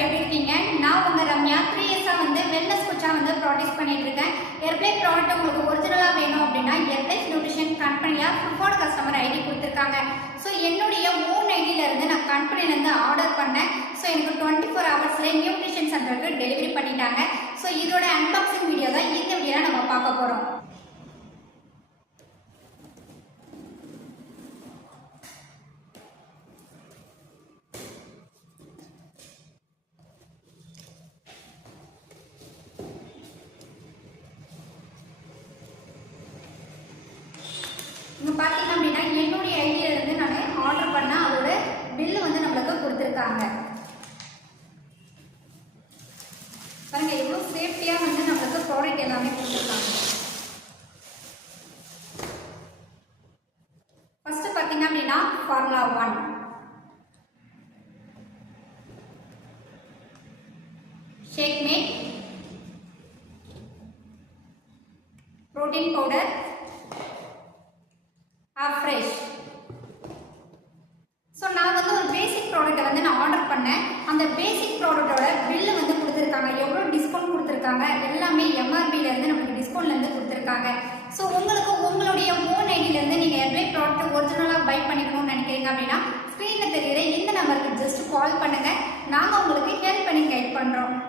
எல்லாரும் எப்படி இருக்கீங்க? நான் உங்க ரம்யா 3 இயர்ஸா வெல்னஸ் கோச்சா ப்ராக்டிஸ் பண்ணிட்டு இருக்கேன். ஹெர்ப்லைஃப் ப்ராடக்ட் உங்களுக்கு ஒரிஜினலா வேணும் அப்படின்னா ஹெர்ப்லைஃப் நியூட்ரிஷன் கம்பெனியா ப்ரிஃபர்ட் கஸ்டமர் ஐடி கொடுத்துருக்காங்க. ஸோ என்னுடைய ஓன் ஐடியில இருந்து நான் கம்பெனில இருந்து ஆர்டர் பண்ணேன். ஸோ எனக்கு 24 ஹவர்ஸ்ல நியூட்ரிஷன் சென்டருக்கு டெலிவரி பண்ணிட்டாங்க. ஸோ இதோட அன்பாக்சிங் வீடியோ தான் இந்த வீடியோல நம்ம பார்க்க போறோம். இங்கே பார்த்தீங்க அப்படின்னா என்னுடைய ஐடியில இருந்து நான் ஆர்டர் பண்ண அதோட பில்லு நம்மளுக்கு கொடுத்துருக்காங்க. பாருங்க எவ்வளோ சேஃப்டியா நம்மளுக்கு ப்ராடக்ட் எல்லாமே கொடுத்துருக்காங்க. ஃபர்ஸ்ட் பார்த்தீங்க அப்படின்னா formula 1 shake made protein powder fresh. So நான் ஒரு பேசிக் ப்ராடக்ட்டை நான் ஆர்டர் பண்ணேன். அந்த பேசிக் ப்ராடக்ட்டோட பில்லு கொடுத்துருக்காங்க, எவ்வளோ டிஸ்கவுண்ட் கொடுத்துருக்காங்க, எல்லாமே எம்ஆர்பியிலேருந்து நமக்கு டிஸ்கவுண்ட்லேருந்து கொடுத்துருக்காங்க. ஸோ உங்களுக்கு உங்களுடைய ஓன் ஐடியிலேருந்து நீங்கள் ஹெர்ப்லைஃப் ப்ராடக்ட் ஒரிஜினலாக பை பண்ணிக்கணும்னு நினைக்கிறீங்க அப்படின்னா ஸ்க்ரீனில் தெரிகிற இந்த நம்பருக்கு ஜஸ்ட் கால் பண்ணுங்கள். நாங்கள் உங்களுக்கு ஹெல்ப் பண்ணி கைட் பண்ணுறோம்.